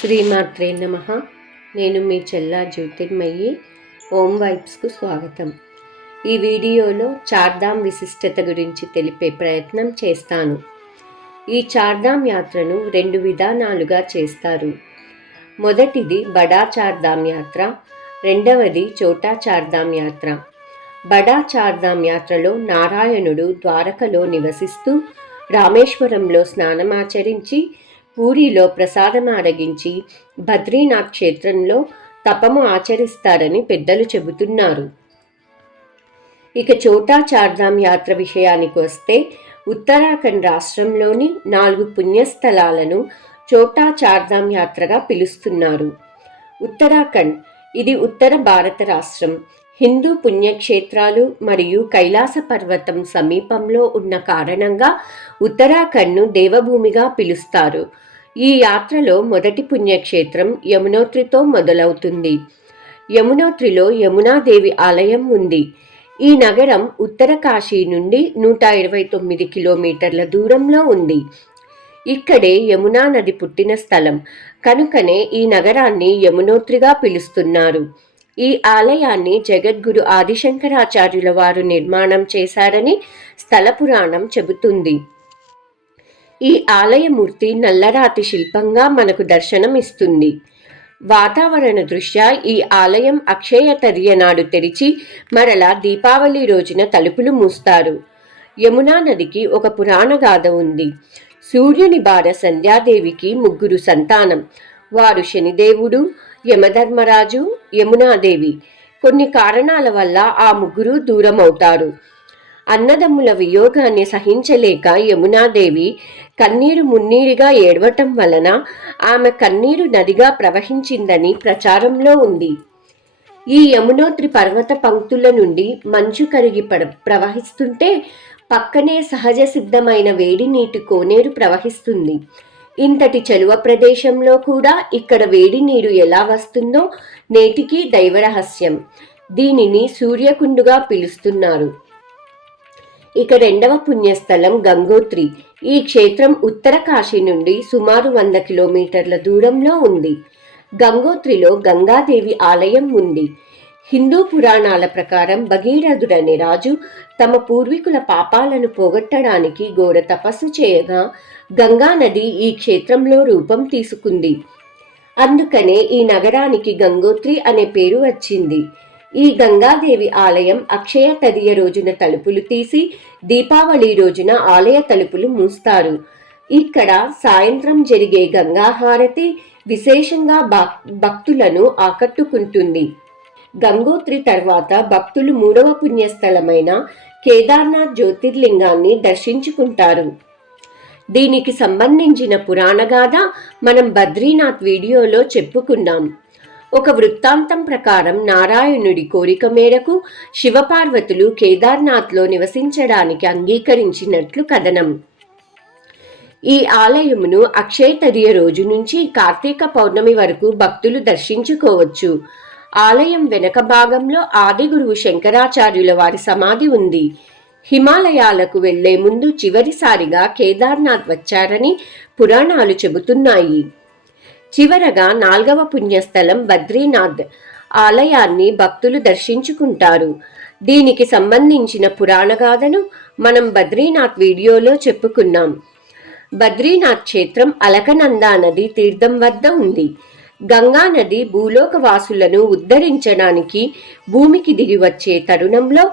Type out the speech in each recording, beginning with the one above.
శ్రీమాత్రే నమః. నేను మీ చెల్లా జ్యోతిర్మయి. ఓం వైబ్స్కు స్వాగతం. ఈ వీడియోలో చార్ధామ్ విశిష్టత గురించి తెలిపే ప్రయత్నం చేస్తాను. ఈ చార్ధామ్ యాత్రను 2 విధానాలుగా చేస్తారు. మొదటిది బడా చార్ధామ్ యాత్ర, రెండవది చోటా చార్ధామ్ యాత్ర. బడా చార్ధామ్ యాత్రలో నారాయణుడు ద్వారకలో నివసిస్తూ రామేశ్వరంలో స్నానమాచరించి పూరిలో ప్రసాదం ఆరగించి బద్రీనాథ్ క్షేత్రంలో తపము ఆచరిస్తారని పెద్దలు చెబుతున్నారు. ఇక చోటా చార్ధామ్ యాత్ర విషయానికి వస్తే ఉత్తరాఖండ్ రాష్ట్రంలోని 4 పుణ్యస్థలాలను చోటా చార్ధామ్ యాత్రగా పిలుస్తున్నారు. ఉత్తరాఖండ్ ఇది ఉత్తర భారత రాష్ట్రం. హిందూ పుణ్యక్షేత్రాలు మరియు కైలాస పర్వతం సమీపంలో ఉన్న కారణంగా ఉత్తరాఖండ్ను దేవభూమిగా పిలుస్తారు. ఈ యాత్రలో మొదటి పుణ్యక్షేత్రం యమునోత్రితో మొదలవుతుంది. యమునోత్రిలో యమునాదేవి ఆలయం ఉంది. ఈ నగరం ఉత్తర కాశీ నుండి 129 కిలోమీటర్ల దూరంలో ఉంది. ఇక్కడే యమునా నది పుట్టిన స్థలం కనుకనే ఈ నగరాన్ని యమునోత్రిగా పిలుస్తున్నారు. ఈ ఆలయాన్ని జగద్గురు ఆదిశంకరాచార్యుల వారు నిర్మాణం చేశారని స్థల పురాణం చెబుతుంది. ఈ ఆలయమూర్తి నల్లరాతి శిల్పంగా మనకు దర్శనం ఇస్తుంది. వాతావరణ దృష్ట్యా ఈ ఆలయం అక్షయ తదియ నాడు తెరిచి మరలా దీపావళి రోజున తలుపులు మూస్తారు. యమునా నదికి ఒక పురాణ గాథ ఉంది. సూర్యుని భార్య సంధ్యాదేవికి 3 సంతానం. వారు శనిదేవుడు, యమధర్మరాజు, యమునాదేవి. కొన్ని కారణాల వల్ల ఆ 3 దూరమవుతారు. అన్నదమ్ముల వియోగాన్ని సహించలేక యమునాదేవి కన్నీరు మున్నీరుగా ఏడవటం వలన ఆమె కన్నీరు నదిగా ప్రవహించిందని ప్రచారంలో ఉంది. ఈ యమునోత్రి పర్వత పంక్తుల నుండి మంచు కరిగి ప్రవహిస్తుంటే పక్కనే సహజ సిద్ధమైన వేడి నీటి కోనేరు ప్రవహిస్తుంది. ఇంతటి చలువ ప్రదేశంలో కూడా ఇక్కడ వేడి నీరు ఎలా వస్తుందో నేటికీ దైవరహస్యం. దీనిని సూర్యకుండుగా పిలుస్తున్నారు. ఇక రెండవ పుణ్యస్థలం గంగోత్రి. ఈ క్షేత్రం ఉత్తర కాశీ నుండి సుమారు 100 కిలోమీటర్ల దూరంలో ఉంది. గంగోత్రిలో గంగాదేవి ఆలయం ఉంది. హిందూ పురాణాల ప్రకారం భగీరథుడనే రాజు తమ పూర్వీకుల పాపాలను పోగొట్టడానికి ఘోర తపస్సు చేయగా గంగా నది ఈ క్షేత్రంలో రూపం తీసుకుంది. అందుకనే ఈ నగరానికి గంగోత్రి అనే పేరు వచ్చింది. ఈ గంగాదేవి ఆలయం అక్షయ తదియ రోజున తలుపులు తీసి దీపావళి రోజున ఆలయ తలుపులు మూస్తారు. ఇక్కడ సాయంత్రం జరిగే గంగాహారతి విశేషంగా భక్తులను ఆకట్టుకుంటుంది. గంగోత్రి తర్వాత భక్తులు 3వ పుణ్యస్థలమైన కేదార్నాథ్ జ్యోతిర్లింగాన్ని దర్శించుకుంటారు. దీనికి సంబంధించిన పురాణగాథ మనం బద్రీనాథ్ వీడియోలో చెప్పుకున్నాం. ఒక వృత్తాంతం ప్రకారం నారాయణుడి కోరిక మేరకు శివపార్వతులు కేదార్నాథ్లో నివసించడానికి అంగీకరించినట్లు కథనం. ఈ ఆలయమును అక్షయ తదియ రోజు నుంచి కార్తీక పౌర్ణమి వరకు భక్తులు దర్శించుకోవచ్చు. ఆలయం వెనక భాగంలో ఆది గురువు శంకరాచార్యుల వారి సమాధి ఉంది. హిమాలయాలకు వెళ్లే ముందు చివరిసారిగా కేదార్నాథ్ వచ్చారని పురాణాలు చెబుతున్నాయి. చివరగా 4వ పుణ్యస్థలం బద్రీనాథ్. ఆలయాన్ని భక్తులు దర్శించుకుంటారు. దీనికి సంబంధించిన పురాణగాథను మనం బద్రీనాథ్ వీడియోలో చెప్పుకున్నాం. బద్రీనాథ్ క్షేత్రం అలకనందా నది తీర్థం వద్ద ఉంది. గంగా నది భూలోక వాసులను ఉద్ధరించడానికి భూమికి దిగి వచ్చే తరుణంలో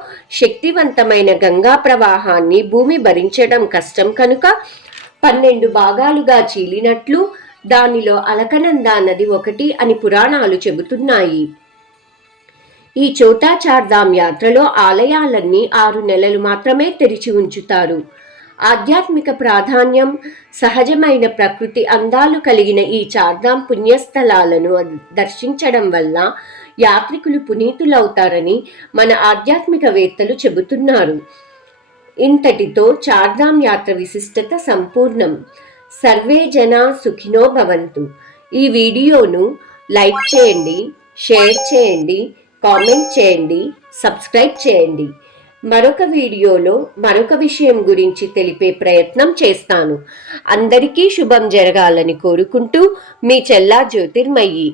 శక్తివంతమైన గంగా ప్రవాహాన్ని భూమి భరించడం కష్టం కనుక 12 భాగాలుగా చీలినట్లు దానిలో అలకనందా నది ఒకటి అని పురాణాలు చెబుతున్నాయి. ఈ చోటా చార్ధామ్ యాత్రలో ఆలయాలన్నీ 6 నెలలు మాత్రమే తెరిచి ఉంచుతారు. ఆధ్యాత్మిక ప్రాధాన్యం, సహజమైన ప్రకృతి అందాలు కలిగిన ఈ చార్ధామ్ పుణ్యస్థలాలను దర్శించడం వల్ల యాత్రికులు పునీతులవుతారని మన ఆధ్యాత్మికవేత్తలు చెబుతున్నారు. ఇంతటితో చార్ధామ్ యాత్ర విశిష్టత సంపూర్ణం. సర్వే జనా సుఖినో భవంతు. ఈ వీడియోను లైక్ చేయండి, షేర్ చేయండి, కామెంట్ చేయండి, సబ్స్క్రైబ్ చేయండి. మరొక వీడియోలో మరొక విషయం గురించి తెలిపే ప్రయత్నం చేస్తాను. అందరికీ శుభం జరగాలని కోరుకుంటూ మీ చెల్లా జ్యోతిర్మయి.